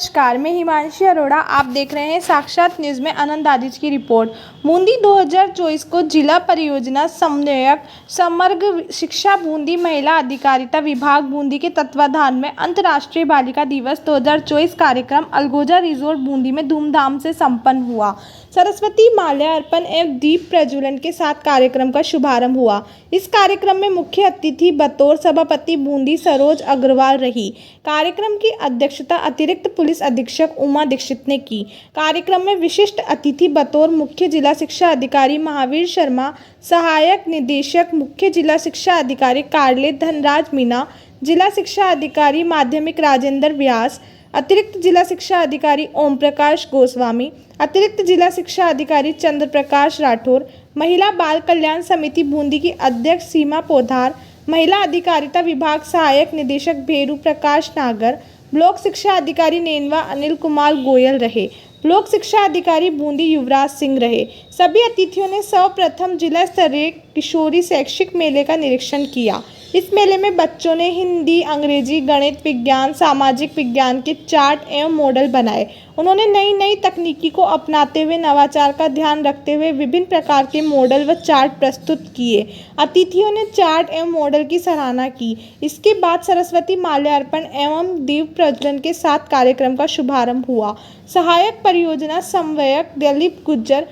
नमस्कार, मैं हिमांशी अरोड़ा। आप देख रहे हैं साक्षात न्यूज़ में आनंद आदिज की रिपोर्ट। बूंदी 2024 को जिला परियोजना समन्वयक समग्र शिक्षा बूंदी महिला अधिकारिता विभाग बूंदी के तत्वाधान में अंतर्राष्ट्रीय बालिका दिवस 2024 कार्यक्रम अलगोजा रिजोर्ट बूंदी में धूमधाम से संपन्न हुआ। सरस्वती माल्यार्पण एवं दीप प्रज्वलन के साथ कार्यक्रम का शुभारंभ हुआ। इस कार्यक्रम में मुख्य अतिथि बतौर सभापति बूंदी सरोज अग्रवाल रही। कार्यक्रम की अध्यक्षता अतिरिक्त पुलिस अधीक्षक उमा दीक्षित ने की। कार्यक्रम में विशिष्ट अतिथि बतौर मुख्य जिला शिक्षा अधिकारी महावीर शर्मा, सहायक निदेशक मुख्य जिला शिक्षा अधिकारी कार्यालय धनराज मीना, जिला शिक्षा अधिकारी माध्यमिक राजेंद्र व्यास, अतिरिक्त जिला शिक्षा अधिकारी ओम प्रकाश गोस्वामी, अतिरिक्त जिला शिक्षा अधिकारी चंद्र प्रकाश राठौर, महिला बाल कल्याण समिति बूंदी की अध्यक्ष सीमा पोधार, महिला अधिकारिता विभाग सहायक निदेशक भेरू प्रकाश नागर, ब्लॉक शिक्षा अधिकारी नेनवा अनिल कुमार गोयल रहे। ब्लॉक शिक्षा अधिकारी बूंदी युवराज सिंह रहे। सभी अतिथियों ने सर्वप्रथम जिला स्तरीय किशोरी शैक्षिक मेले का निरीक्षण किया। इस मेले में बच्चों ने हिंदी, अंग्रेजी, गणित, विज्ञान, सामाजिक विज्ञान के चार्ट एवं मॉडल बनाए। उन्होंने नई नई तकनीकी को अपनाते हुए नवाचार का ध्यान रखते हुए विभिन्न प्रकार के मॉडल व चार्ट प्रस्तुत किए। अतिथियों ने चार्ट एवं मॉडल की सराहना की। इसके बाद सरस्वती माल्यार्पण एवं दीप प्रज्वलन के साथ कार्यक्रम का शुभारंभ हुआ। सहायक परियोजना समन्वयक दिलीप गुज्जर,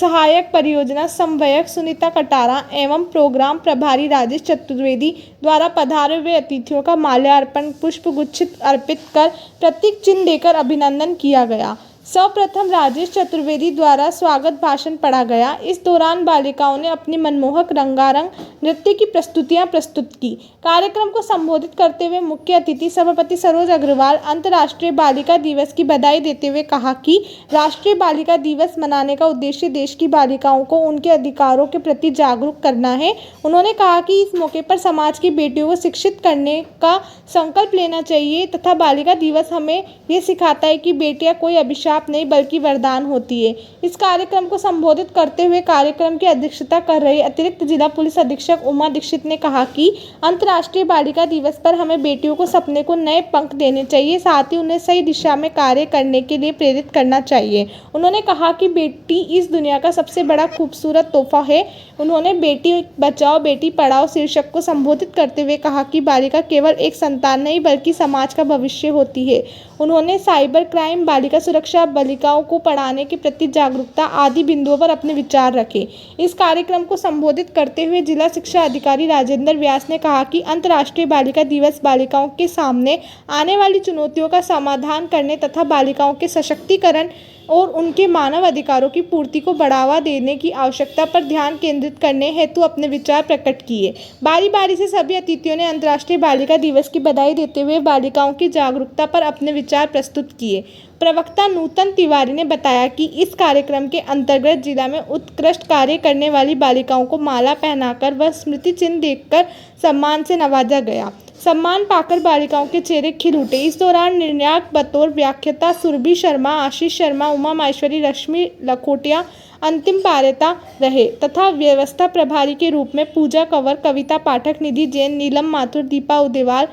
सहायक परियोजना समन्वयक सुनीता कटारा एवं प्रोग्राम प्रभारी राजेश चतुर्वेदी द्वारा पधारे हुए अतिथियों का माल्यार्पण पुष्प गुच्छित अर्पित कर प्रतीक चिन्ह देकर अभिनंदन किया गया। सर्वप्रथम राजेश चतुर्वेदी द्वारा स्वागत भाषण पढ़ा गया। इस दौरान बालिकाओं ने अपनी मनमोहक रंगारंग नृत्य की प्रस्तुतियां प्रस्तुत की। कार्यक्रम को संबोधित करते हुए मुख्य अतिथि सभापति सरोज अग्रवाल अंतर्राष्ट्रीय बालिका दिवस की बधाई देते हुए कहा कि राष्ट्रीय बालिका दिवस मनाने का उद्देश्य देश की बालिकाओं को उनके अधिकारों के प्रति जागरूक करना है। उन्होंने कहा कि इस मौके पर समाज की बेटियों को शिक्षित करने का संकल्प लेना चाहिए तथा बालिका दिवस हमें ये सिखाता है कि बेटियां कोई अभिशाप नहीं बल्कि वरदान होती है। इस कार्यक्रम को संबोधित करते हुए कार्यक्रम की अध्यक्षता कर रहे अतिरिक्त जिला पुलिस अधीक्षक उमा दीक्षित ने कहा कि अंतर्राष्ट्रीय बालिका दिवस पर हमें बेटियों को सपने को नए पंख देने चाहिए, साथ ही उन्हें सही दिशा में कार्य करने के लिए प्रेरित करना चाहिए। उन्होंने कहा कि बेटी इस दुनिया का सबसे बड़ा खूबसूरत तोहफा है। उन्होंने बेटी बचाओ बेटी पढ़ाओ शीर्षक को संबोधित करते हुए कहा कि बालिका केवल एक संतान नहीं बल्कि समाज का भविष्य होती है। उन्होंने साइबर क्राइम, बालिका सुरक्षा, बालिकाओं को पढ़ाने के प्रति जागरूकता आदि बिंदुओं पर अपने विचार रखे। इस कार्यक्रम को संबोधित करते हुए जिला शिक्षा अधिकारी राजेंद्र व्यास ने कहा कि अंतर्राष्ट्रीय बालिका दिवस बालिकाओं के सामने आने वाली चुनौतियों का समाधान करने तथा बालिकाओं के सशक्तिकरण और उनके मानव अधिकारों की पूर्ति को बढ़ावा देने की आवश्यकता पर ध्यान केंद्रित करने हेतु अपने विचार प्रकट किए। बारी बारी से सभी अतिथियों ने अंतर्राष्ट्रीय बालिका दिवस की बधाई देते हुए बालिकाओं की जागरूकता पर अपने विचार प्रस्तुत किए। प्रवक्ता नूतन तिवारी ने बताया कि इस कार्यक्रम के अंतर्गत जिला में उत्कृष्ट कार्य करने वाली बालिकाओं को माला पहनाकर व स्मृति चिन्ह देकर सम्मान से नवाजा गया। सम्मान पाकर बालिकाओं के चेहरे खिल उठे। इस दौरान निर्णायक बतौर व्याख्याता सुरभि शर्मा, आशीष शर्मा, उमा माहेश्वरी, रश्मि लखोटिया अंतिम पारेता रहे तथा व्यवस्था प्रभारी के रूप में पूजा कंवर, कविता पाठक, निधि जैन, नीलम माथुर, दीपा उदेवाल,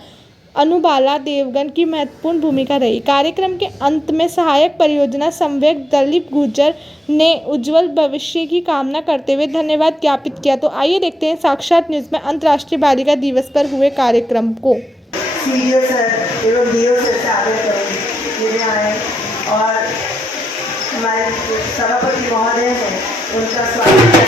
अनुबाला देवगन की महत्वपूर्ण भूमिका रही। कार्यक्रम के अंत में सहायक परियोजना समन्वयक दिलीप गुज्जर ने उज्जवल भविष्य की कामना करते हुए धन्यवाद ज्ञापित किया। तो आइए देखते हैं साक्षात न्यूज़ में अंतर्राष्ट्रीय बालिका दिवस पर हुए कार्यक्रम को। और हमारे सभापति महोदय हैं, उनका स्वागत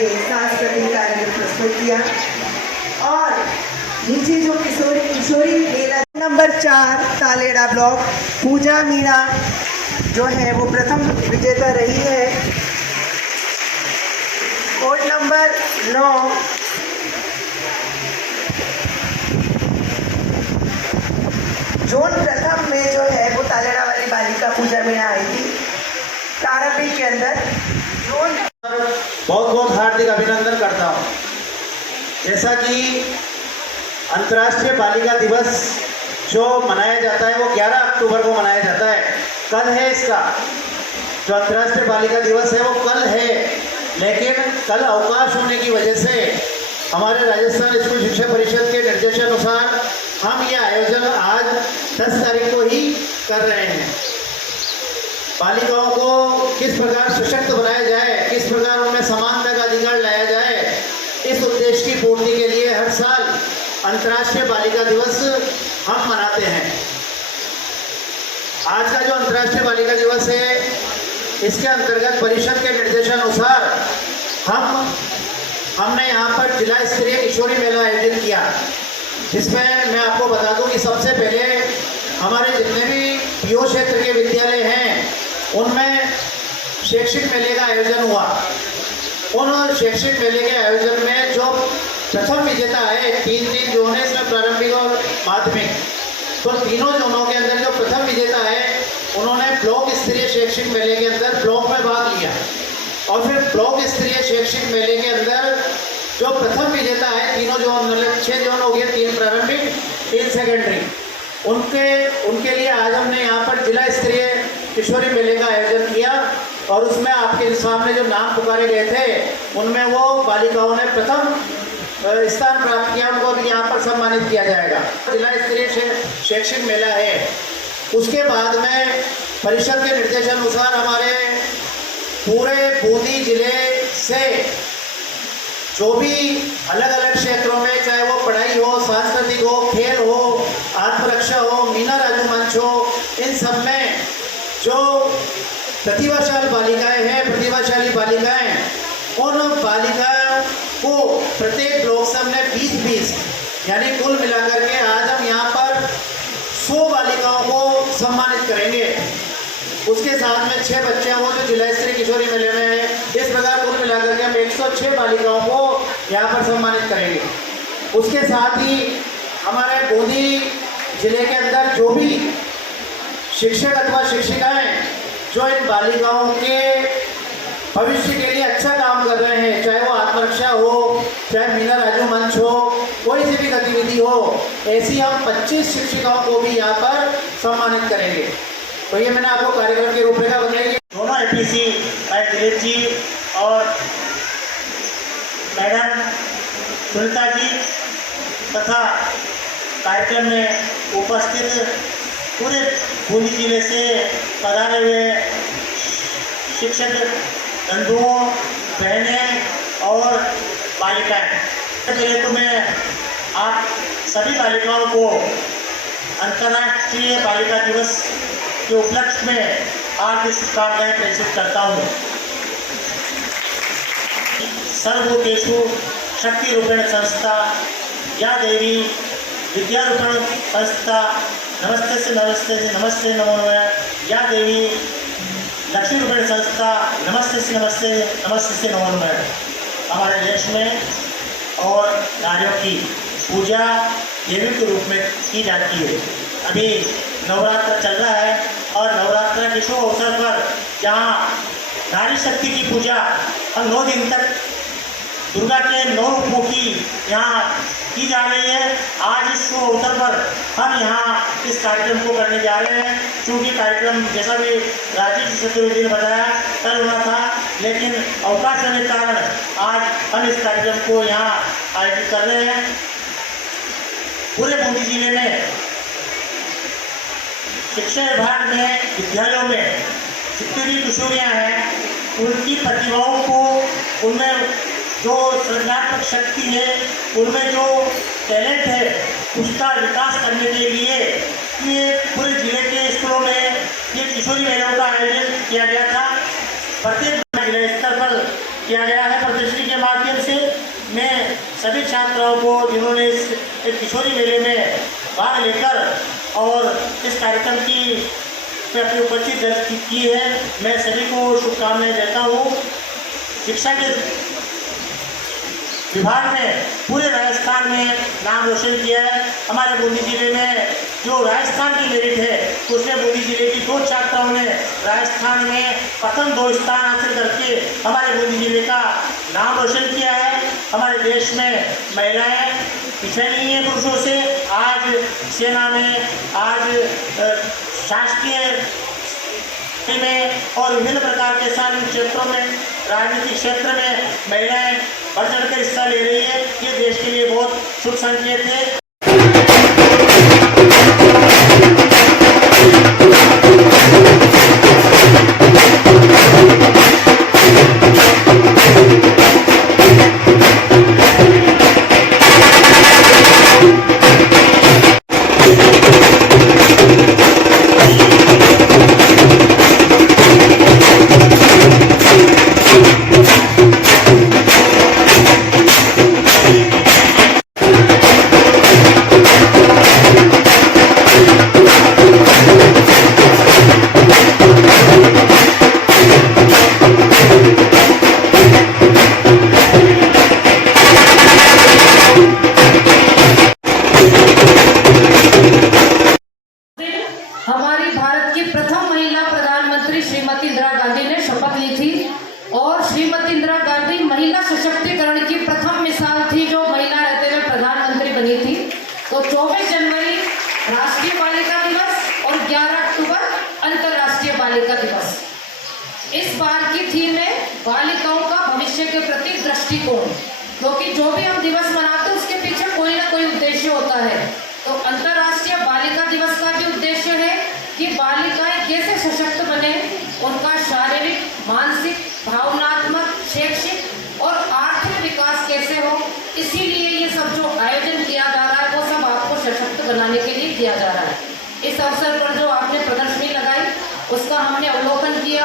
ये सांस्कृतिक कार्यक्रम प्रस्तुत किया। और नीचे जो किशोरी मेला नंबर 4 तालेड़ा ब्लॉक पूजा मीणा जो है वो प्रथम विजेता रही है। कोड नंबर 9 जोन प्रथम में जो है वो तालेड़ा वाली बालिका पूजा मीणा आई थी प्रारंभिक के अंदर। जोन बहुत बहुत हार्दिक अभिनंदन करता हूँ। जैसा कि अंतर्राष्ट्रीय बालिका दिवस जो मनाया जाता है वो 11 अक्टूबर को मनाया जाता है। कल है इसका जो अंतर्राष्ट्रीय बालिका दिवस है वो कल है, लेकिन कल अवकाश होने की वजह से हमारे राजस्थान स्कूल शिक्षा परिषद के निर्देशानुसार हम ये आयोजन आज 10 तारीख को ही कर रहे हैं। बालिकाओं को किस प्रकार सशक्त बनाया जाए, किस प्रकार उनमें समानता का अधिकार लाया जाए, इस उद्देश्य की पूर्ति के लिए हर साल अंतर्राष्ट्रीय बालिका दिवस हम मनाते हैं। आज का जो अंतर्राष्ट्रीय बालिका दिवस है इसके अंतर्गत परिषद के निर्देशानुसार हमने यहाँ पर जिला स्तरीय किशोरी मेला आयोजित किया, जिसमें मैं आपको बता दूं कि सबसे पहले हमारे जितने भी पीओ क्षेत्र के विद्यालय हैं उनमें शैक्षिक मेले का आयोजन हुआ। उन शैक्षिक मेले के आयोजन में जो प्रथम विजेता है, 3 जोन है इसमें, प्रारंभिक और माध्यमिक, तो तीनों जोनों के अंदर जो प्रथम विजेता है उन्होंने ब्लॉक स्तरीय शैक्षिक मेले के अंदर ब्लॉक में भाग लिया। और फिर ब्लॉक स्तरीय शैक्षिक मेले के अंदर जो प्रथम विजेता है, तीनों जोन मतलब 6 जोन हो गए, 3 प्रारंभिक 3 सेकेंडरी, उनके लिए आज हमने यहाँ पर जिला स्तरीय किशोरी मेले का आयोजन किया। और उसमें आपके सामने जो नाम पुकारे गए थे उनमें वो बालिकाओं ने प्रथम स्थान प्राप्त किया, उनको भी यहाँ पर सम्मानित किया जाएगा। जिला स्तरीय शैक्षिक मेला है। उसके बाद में परिषद के निर्देशानुसार हमारे पूरे बूंदी जिले से जो भी अलग अलग क्षेत्रों में, चाहे वो पढ़ाई हो, सांस्कृतिक हो, खेल हो, आत्मरक्षा हो, मीना राजू मंच हो, इन सब में जो प्रतिभाशाली बालिकाएं, उन बालिकाओं को प्रत्येक ब्लॉक से हमने 20-20 यानी कुल मिलाकर के आज हम यहाँ पर 100 बालिकाओं को सम्मानित करेंगे। उसके साथ में 6 बच्चे वो जो जिला स्तरीय किशोरी मेले में है। इस प्रकार कुल मिलाकर के हम 106 बालिकाओं को यहाँ पर सम्मानित करेंगे। उसके साथ ही हमारे बूंदी जिले के अंदर जो भी शिक्षक अथवा शिक्षिकाएं जो इन बालिकाओं के भविष्य के लिए अच्छा काम कर रहे हैं, चाहे वो आत्मरक्षा हो, चाहे मीना राजू मंच हो, कोई सी भी गतिविधि हो, ऐसी हम 25 शिक्षिकाओं को भी यहाँ पर सम्मानित करेंगे। तो ये मैंने आपको कार्यक्रम की रूपरेखा बताई। दोनों एपीसी भाई दिलीप जी और मैडम सुनीता जी तथा कार्यक्रम में उपस्थित पूरे बूंदी जिले से पधारे हुए शिक्षक बंधुओं, बहनें और बालिकाएं, पहले तो मैं आप सभी बालिकाओं को अंतर्राष्ट्रीय बालिका दिवस के उपलक्ष्य में हार्दिक शुभकामनाएं प्रेषित करता हूँ। सर्वभूतेषु शक्ति रूपेण संस्था या देवी विद्यारूपेण संस्था नमस्ते नमो नमः या देवी लक्ष्मी रूपेण संस्था नमस्ते नमो नमः। हमारे देश में और नारियों की पूजा देवी के रूप में की जाती है। अभी नवरात्र चल रहा है और नवरात्र के शुभ अवसर पर जहाँ नारी शक्ति की पूजा हम 9 दिन तक दुर्गा के 9 रूपों की यहाँ की जा रही है। आज इस शुभ अवसर पर हम यहाँ इस कार्यक्रम को करने जा रहे हैं। क्योंकि कार्यक्रम जैसा भी राजीव चतुर्वेदी ने बताया कल होना था, लेकिन अवकाश होने के कारण आज हम इस कार्यक्रम को यहाँ आयोजित कर रहे हैं। पूरे बूंदी जिले में शिक्षा विभाग में विद्यालयों में जितनी भी किशोरियाँ हैं उनकी प्रतिभाओं को, उनमें जो सृजनात्मक शक्ति है, उनमें जो टैलेंट है, उसका विकास करने के लिए ये पूरे जिले के स्कूलों में ये किशोरी मेलों का आयोजन किया गया था। प्रत्येक जिला स्तर पर किया गया है प्रदर्शनी के माध्यम से। मैं सभी छात्राओं को जिन्होंने इस किशोरी मेले में भाग लेकर और इस कार्यक्रम की पे अपनी उपस्थिति दर्ज की है, मैं सभी को शुभकामनाएं देता हूँ। शिक्षा के विभाग में पूरे राजस्थान में नाम रोशन किया है। हमारे बूंदी जिले में जो राजस्थान की मेरिट है उसमें बूंदी जिले की 2 छात्राओं ने राजस्थान में प्रथम 2 स्थान हासिल करके हमारे बूंदी जिले का नाम रोशन किया है। हमारे देश में महिलाएं पिछड़ नहीं है पुरुषों से। आज सेना में, आज शासकीय में और विभिन्न प्रकार के सार्वजनिक क्षेत्रों में, राजनीतिक क्षेत्र में महिलाएं बढ़ चढ़ कर हिस्सा ले रही है। ये देश के लिए बहुत शुभ संकेत है। हमारी भारत की प्रथम महिला प्रधानमंत्री श्रीमती इंदिरा गांधी ने शपथ ली थी और श्रीमती इंदिरा गांधी महिला सशक्तिकरण की प्रथम मिसाल थी जो महिला रहते हुए प्रधानमंत्री बनी थी। तो 24 जनवरी राष्ट्रीय बालिका दिवस और 11 अक्टूबर अंतर्राष्ट्रीय बालिका दिवस। इस बार की थीम है बालिकाओं का भविष्य के प्रति दृष्टिकोण, क्योंकि जो भी हम दिवस मनाते हैं उसके पीछे कोई ना कोई उद्देश्य होता है। तो अंतर्राष्ट्रीय बालिका दिवस का भी उद्देश्य है कि बालिकाएं कैसे सशक्त बने, उनका शारीरिक, मानसिक, भावनात्मक, शैक्षिक और आर्थिक विकास कैसे हो। इसीलिए ये सब जो आयोजन किया जा रहा है वो सब आपको सशक्त बनाने के लिए किया जा रहा है। इस अवसर पर जो आपने प्रदर्शनी लगाई उसका हमने अवलोकन किया।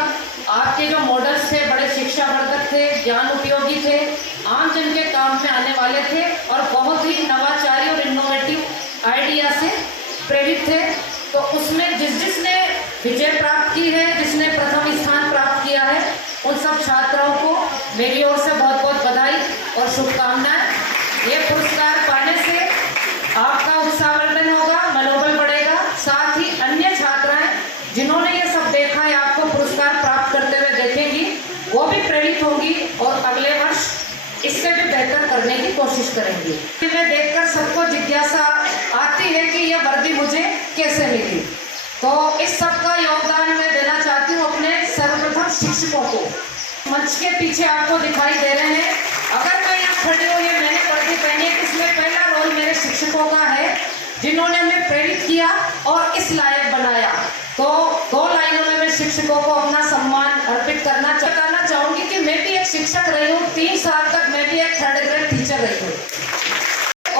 आपके जो मॉडल्स थे बड़े शिक्षावर्धक थे, ज्ञान उपयोगी थे, आम जन के काम में आने वाले थे और बहुत ही नवाचारी और इनोवेटिव आइडिया से प्रेरित थे। तो उसमें जिसने विजय प्राप्त की है, जिसने प्रथम स्थान प्राप्त किया है, उन सब छात्राओं को मेरी ओर से बहुत बहुत बधाई और शुभकामनाएं। ये पुरस्कार पाने से आपका उत्साहवर्धन होगा, मनोबल बढ़ेगा। साथ ही अन्य छात्राएं जिन्होंने ये सब देखा है, आपको पुरस्कार प्राप्त करते हुए देखेंगी, वो भी प्रेरित होंगी और अगले वर्ष इससे भी बेहतर करने की कोशिश करेंगी। मैं देखकर सबको जिज्ञासा आती है कि यह वर्दी मुझे कैसे मिली। तो इस सब का योगदान मैं देना चाहती हूँ अपने सर्वप्रथम शिक्षकों को। मंच के पीछे आपको दिखाई दे रहे हैं। अगर मैं यहाँ खड़ी हूँ, ये मैंने वर्दी पहनी है, इसमें पहला रोल मेरे शिक्षकों का है जिन्होंने हमें प्रेरित किया और इस लायक बनाया। तो 2 लाइनों में मैं शिक्षकों को अपना सम्मान अर्पित करना चाहूँगी कि मैं भी एक शिक्षक रही हूँ। 3 साल तक मैं भी एक 3rd ग्रेड टीचर रही हूँ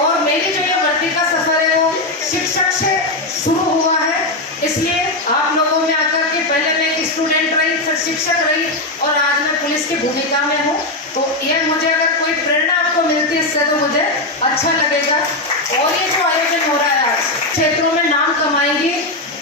और मेरी जो ये वर्दी का सफर है वो शिक्षक से शुरू हुआ है। इसलिए आप लोगों में आकर के पहले मैं एक स्टूडेंट रही, फिर शिक्षक रही और आज मैं पुलिस की भूमिका में हूँ। तो ये मुझे अगर कोई प्रेरणा आपको मिलती है इससे तो मुझे अच्छा लगेगा। और ये जो आयोजन हो रहा है आज क्षेत्रों में नाम कमाएंगी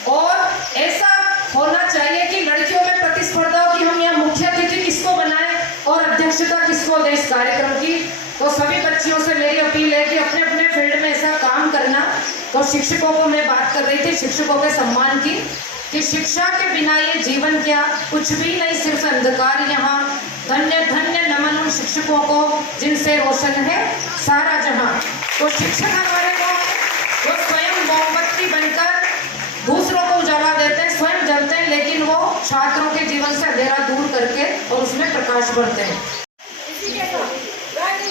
और ऐसा होना चाहिए कि लड़कियों में प्रतिस्पर्धा हो कि हम यहाँ मुख्य अतिथि किसको बनाएं और अध्यक्षता किसको दें इस कार्यक्रम की। तो सभी बच्चियों से मेरी अपील है कि अपने अपने फील्ड में ऐसा काम करना। तो शिक्षकों को मैं बात कर रही थी, शिक्षकों के सम्मान की, कि शिक्षा के बिना ये जीवन क्या, कुछ भी नहीं, सिर्फ अंधकार यहाँ। धन्य धन्य नमन उन शिक्षकों को जिनसे रोशन है सारा जहां। तो शिक्षक हमारे को वो स्वयं मोमबत्ती बनकर दूसरों को उजाला देते हैं, स्वयं जलते हैं, लेकिन वो छात्रों के जीवन से अंधेरा दूर करके और उसमें प्रकाश भरते हैं। Right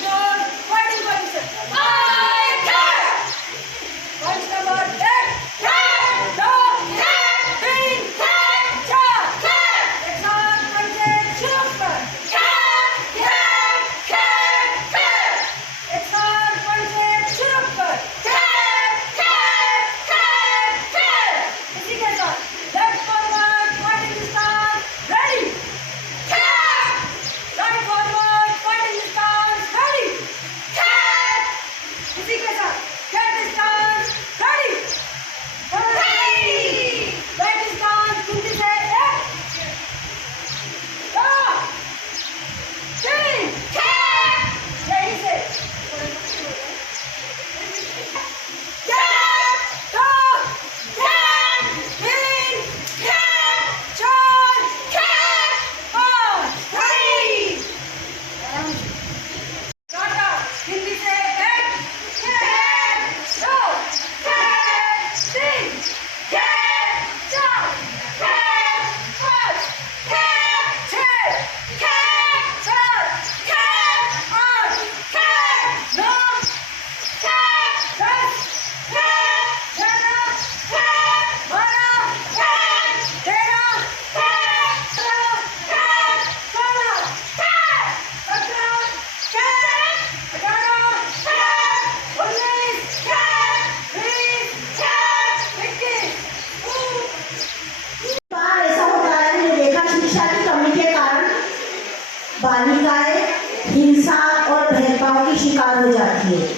हिंसा और भेदभाव की शिकार हो जाती है।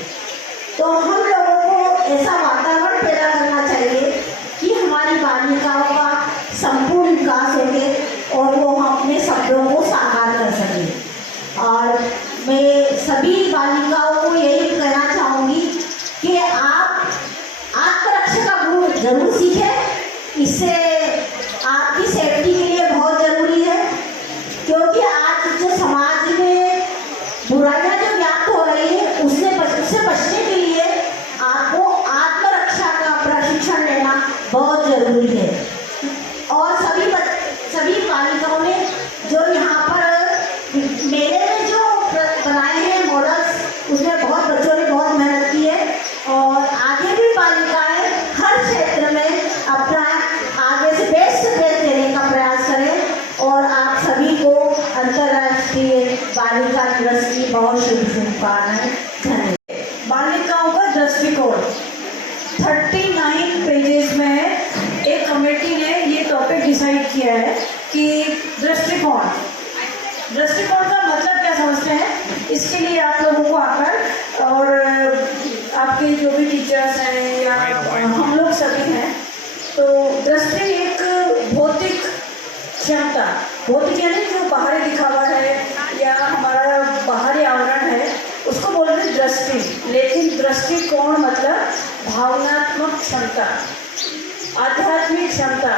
तो हम लोगों को ऐसा वातावरण पैदा करना चाहिए कि हमारी बालिकाओं का संपूर्ण विकास हो और वो अपने सपनों को साकार कर सकें। और मैं सभी बालिकाओं को यही कहना चाहूँगी कि आप आत्मरक्षा का गुण जरूर सीखें। इससे आपकी सेफ्टी के लिए बहुत ज़रूरी है, क्योंकि आज जो समाज में बुराइयां जो व्याप्त हो रही है उससे बचने के लिए आपको आत्मरक्षा का प्रशिक्षण लेना बहुत ज़रूरी है। और सभी बालिकाओं ने जो यहाँ पर मेले में जो बनाए हैं मॉडल्स, उसमें बहुत बच्चों ने बहुत मेहनत की है और आगे भी बालिकाएं हर क्षेत्र में अपना आगे से बेस्ट देने का प्रयास करें। और आप सभी को अंतर्राष्ट्रीय बालिका दिवस की बहुत शुभकामनाएं। धन्यवाद। बालिकाओं का दृष्टिकोण 39 पेजेस में एक कमेटी ने ये टॉपिक डिसाइड किया है कि दृष्टिकोण का मतलब क्या समझते हैं। इसके लिए आप लोगों को आकर और आपके जो भी टीचर्स हैं या हम लोग सभी हैं, तो दृष्टि एक भौतिक क्षमता, भौतिक यानी जो बाहरी दिखावा है या हमारा बाहरी आवरण है उसको बोलते हैं दृष्टि। लेकिन दृष्टिकोण मतलब भावनात्मक क्षमता, आध्यात्मिक क्षमता,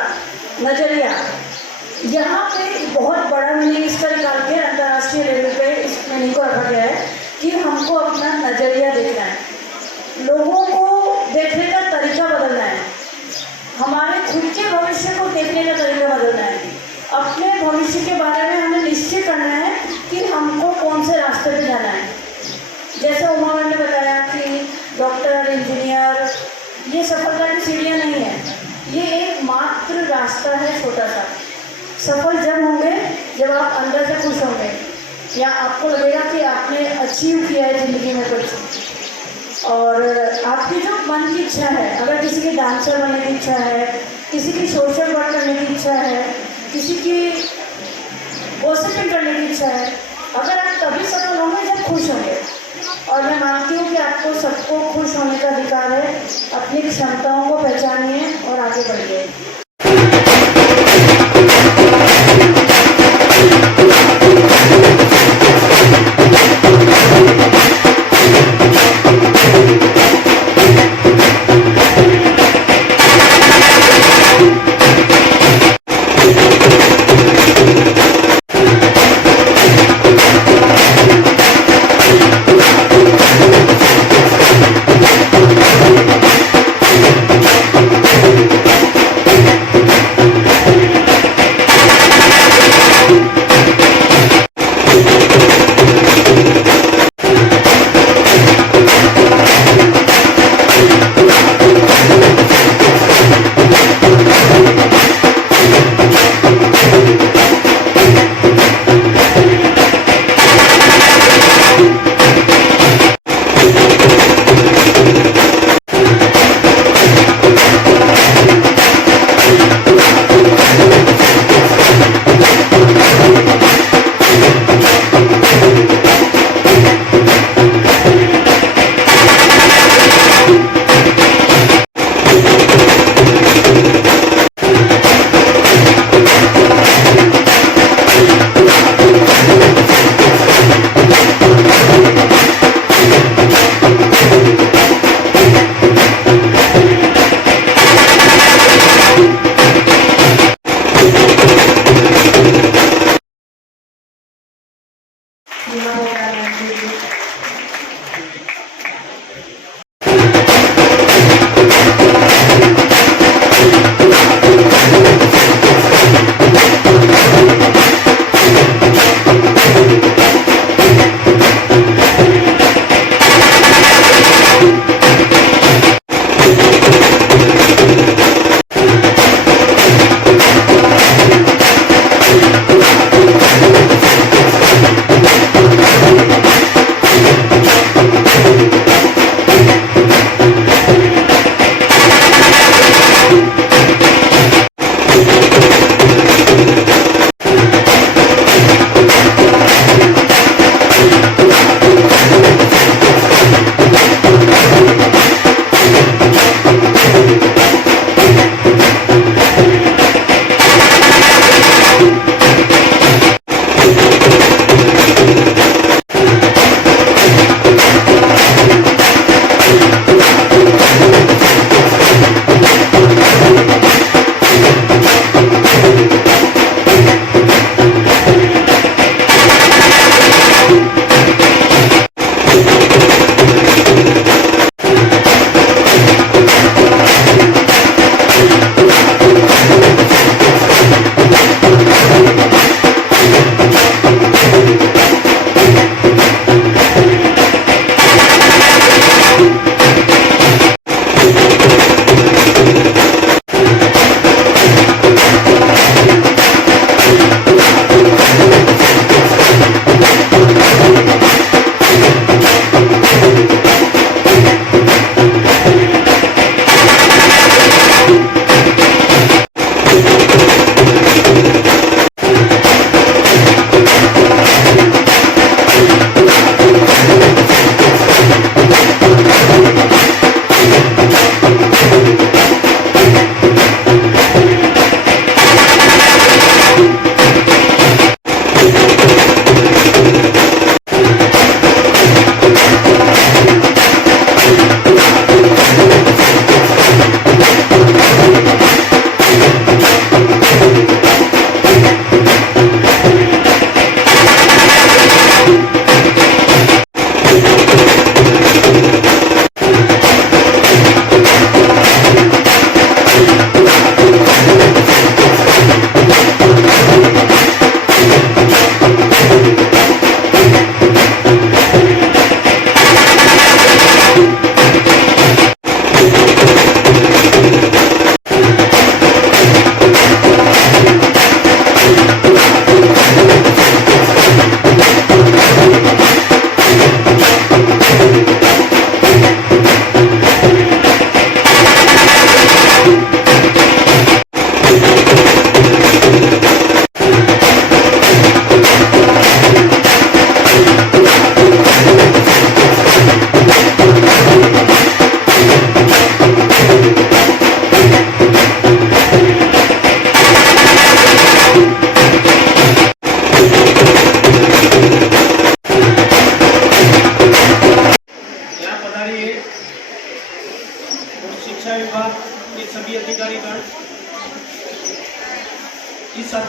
नजरिया। यहाँ पे बहुत बड़ा मीनिंग इसका निकाल के अंतर्राष्ट्रीय लेवल पे इस मीनिंग को रखा गया है कि हमको अपना नजरिया देखना है, लोगों को देखने का तरीका बदलना है, हमारे खुद के भविष्य को देखने का तरीका बदलना है, अपने भविष्य के बारे में हमें निश्चय करना है कि हमको कौन से रास्ते पे जाना है। जैसे उमा ने बताया कि डॉक्टर, इंजीनियर ये सफलता की सीढ़ियाँ नहीं है, ये एक मात्र रास्ता है छोटा सा। सफल जब होंगे जब आप अंदर से खुश होंगे या आपको लगेगा कि आपने अचीव किया है ज़िंदगी में कुछ। और आपकी जो मन की इच्छा है, अगर किसी की डांसर बनने की इच्छा है, किसी की सोशल वर्क करने की इच्छा है, किसी की गोसिपिंग करने की इच्छा है, अगर आप तभी सफल होंगे जब खुश होंगे। और मैं मानती हूँ कि आपको सबको खुश होने का अधिकार है। अपनी क्षमताओं को पहचानिए और आगे बढ़िए।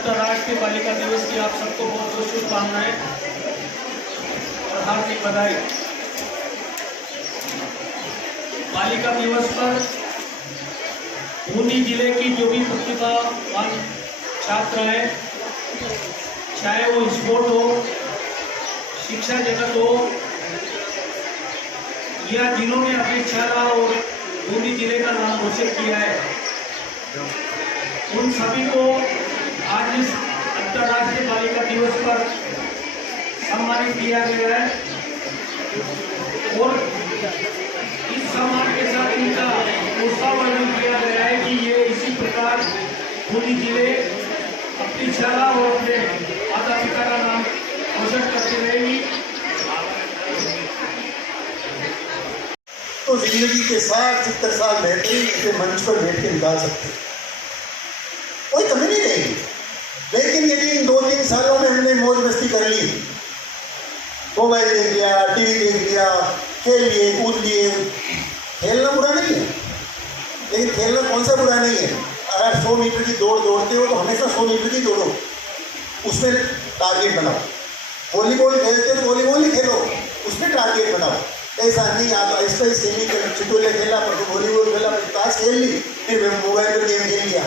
अंतर्राष्ट्रीय बालिका दिवस की आप सबको बहुत बहुत शुभकामनाएं और हार्दिक बधाई। बालिका दिवस पर बूंदी जिले की जो भी प्रतिभावान छात्र हैं, चाहे वो स्पोर्ट हो, शिक्षा जगत हो, या जिन्होंने अपनी छाला और बूंदी जिले का नाम घोषित किया है, उन सभी को आज इस अंतर्राष्ट्रीय बालिका दिवस पर सम्मानित किया गया है और इस सम्मान के साथ इनका उत्साहवर्धन किया गया है कि ये इसी प्रकार बूंदी जिले अपनी छाला और अपने माता पिता का नाम रोशन करती रहेगी। तो जिंदगी के 60-70 साल बेहतरीन इसे मंच पर बैठ के निकाल सकते, कोई कमी नहीं रहेगी। लेकिन यदि इन 2-3 सालों में हमने मौज मस्ती कर ली, मोबाइल देख लिया, टीवी देख लिया, खेल लिए, कूद लिए, खेलना बुरा नहीं है, लेकिन खेलना कौन सा बुरा नहीं है। अगर 100 मीटर की दौड़ दौड़ते हो तो हमेशा 100 मीटर की दौड़ो, उसमें टारगेट बनाओ। वॉलीबॉल खेलते हो तो वॉलीबॉल ही खेलो, उसमें टारगेट बनाओ। ऐसा नहीं आप ऐसा ही खेली, चिटोले खेला, पर वॉलीबॉल खेला, फिर ताश खेल ली, फिर मोबाइल पर गेम खेल लिया,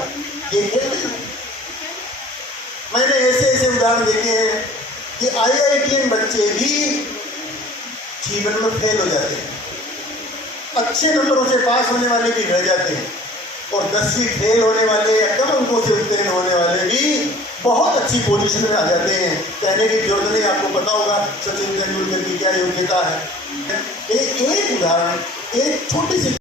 ये खेल नहीं। मैंने ऐसे उदाहरण देखे हैं कि IITian बच्चे भी जीवन में फेल हो जाते हैं, अच्छे नंबरों से पास होने वाले भी रह जाते हैं, और 10वीं फेल होने वाले या कम अंकों से उत्तीर्ण होने वाले भी बहुत अच्छी पोजीशन में आ जाते हैं। कहने की जरूरत नहीं, आपको पता होगा सचिन तेंदुलकर की क्या योग्यता है। एक उदाहरण, एक छोटी सी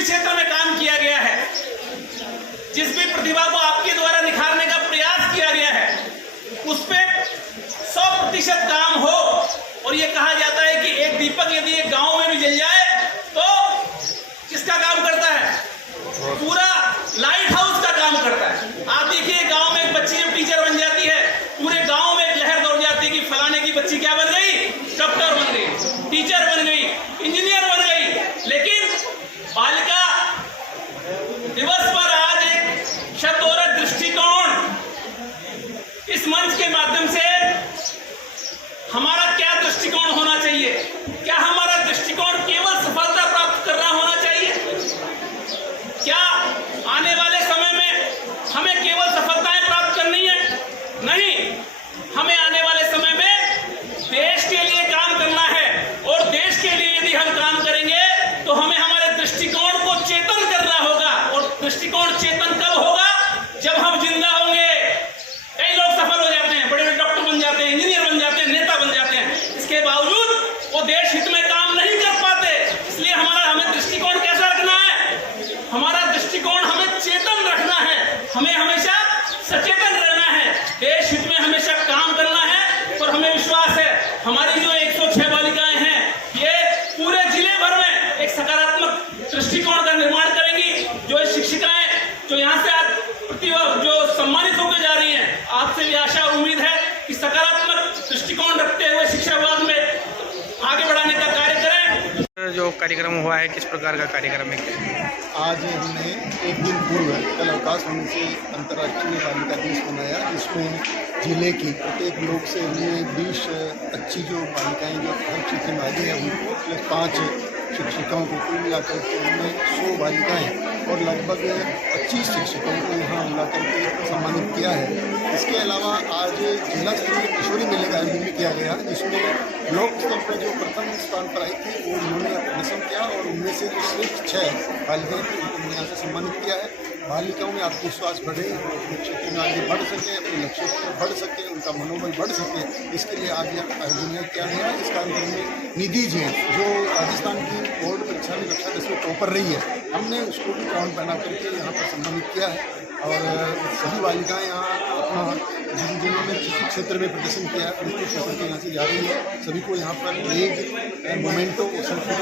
भी क्षेत्र में काम किया गया है, जिस भी प्रतिभा को आपके द्वारा निखारने का प्रयास किया गया है, उस पे 100% काम हो। और ये कहा जाता है कि एक दीपक यदि एक गांव में भी जल जाए तो किसका काम करता है? पूरा लाइट हाउस का काम करता है। आप देखिए, गांव में एक बच्ची जब टीचर बन जाती है, पूरे गांव में एक लहर दौड़ जाती है कि फलाने की बच्ची क्या बन गई? डॉक्टर बन गई, टीचर बन गई, इंजीनियर बन गई। लेकिन बालिका दिवस पर आज एक शब्द और दृष्टिकोण, इस मंच के माध्यम से हमारा क्या दृष्टिकोण होना चाहिए? क्या हमारा दृष्टिकोण केवल सफलता प्राप्त करना होना चाहिए? क्या आने वाले समय में हमें केवल सफलताएं प्राप्त करनी है? नहीं, हमें आने वाले समय में देश के लिए काम करना है। और देश के लिए यदि हम काम करेंगे तो हमें हमारे दृष्टिकोण को चेतन करना होगा। और दृष्टिकोण चेतन कब होगा? जब हम जिंदा होंगे। कई लोग सफल हो जाते हैं, बड़े बड़े डॉक्टर बन जाते हैं, इंजीनियर बन जाते हैं, नेता बन जाते हैं, इसके बावजूद वो देश हित में काम नहीं कर पाते। इसलिए हमें दृष्टिकोण कैसा रखना है? हमारा दृष्टिकोण हमें चेतन रखना है, हमें हमेशा सचेतन रहना है, देश हित में हमेशा काम करना है। और हमें विश्वास है हमारी जो 106 बालिकाएं हैं, ये पूरे जिले भर में एक सकारात्मक दृष्टिकोण का निर्माण करेंगी। जो शिक्षिकाएं जो यहाँ से आज जो सम्मानित होकर जा रही हैं, आपसे भी आशा और उम्मीद है कि सकारात्मक दृष्टिकोण रखते हुए शिक्षा विभाग में आगे बढ़ाने का कार्य करें। जो कार्यक्रम हुआ है, किस प्रकार का कार्यक्रम है? आज हमने एक दिन पूर्व कल अवकाश होने से अंतर्राष्ट्रीय बालिका दिवस मनाया, जिसमें जिले की प्रत्येक ब्लॉक से हमने 20 अच्छी जो बालिकाएं जो हर क्षेत्र में आगे हैं उनको प्लस 5 शिक्षिकाओं को कुल मिलाकर के हमने 100 बालिकाएं और लगभग 25 शिक्षकों को यहाँ मिलाकर के सम्मानित किया है। इसके अलावा आज जिला स्तरीय किशोरी मेले का आयोजन भी किया गया, जिसमें ब्लॉक स्तर पर जो प्रथम स्थान पर आई थी वो उन्होंने प्रदर्शन किया और उनमें से जो श्रेष्ठ 6 बालिकाएं थी उनको हमने यहाँ से सम्मानित किया है। बालिकाओं में आत्मविश्वास बढ़े, अपने क्षेत्र में आगे बढ़ सके, अपने लक्ष्य पर बढ़ सके, उनका मनोबल बढ़ सके, इसके लिए आज यह आयोजन किया गया। इस कार्यक्रम में निधि जी जो राजस्थान की बोर्ड परीक्षा में कक्षा 10 में टॉपर रही है, हमने उसको भी क्राउन पहना करके यहाँ पर सम्मानित किया है। और सभी बालिकाएं यहाँ अपना जिन्होंने किसी क्षेत्र में प्रदर्शन किया है, उनको यहाँ से जा रही है, सभी को यहाँ पर एक मोमेंटो सेल्फी